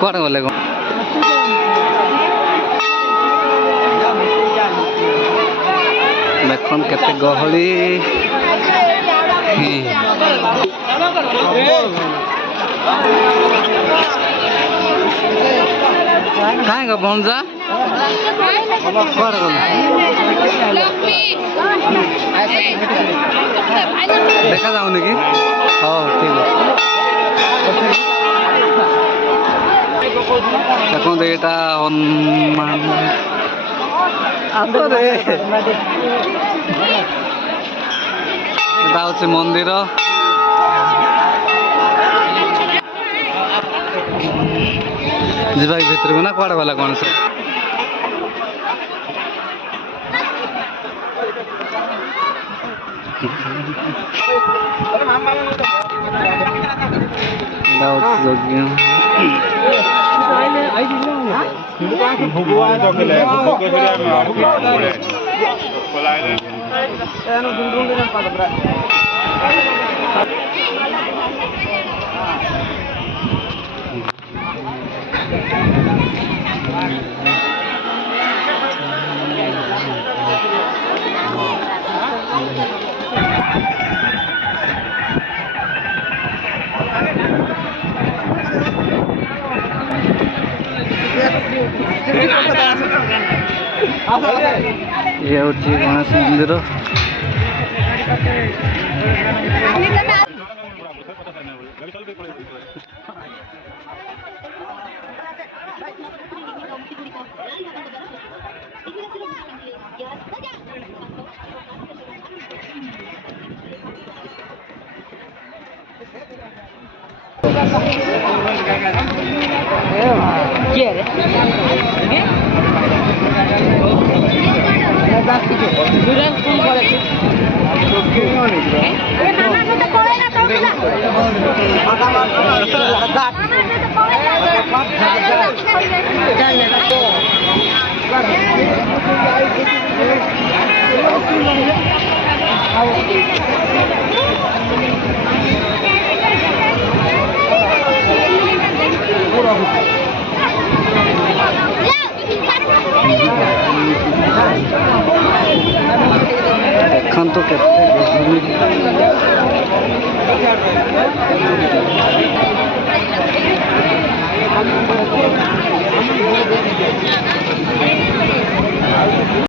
କୁଆଡ଼େ ଗଲେ କଣ? ଦେଖନ୍ତୁ କେତେ ଗହଳି। କାହିଁ ଗ ଭଣଜା କୁଆଡ଼େ ଗଲେ? ଦେଖାଯାଉନି କି? ହଉ ଠିକ୍ ଅଛି। ଦେଖନ୍ତୁ ଏଇଟା ହନୁମାନ ଏଇଟା ହଉଛି ମନ୍ଦିର। ଯିବା ଭିତରକୁ ନା କୁଆଡ଼େ ଗଲା କଣ ସେ? ये हूँ गणेश मंदिर। देखो केते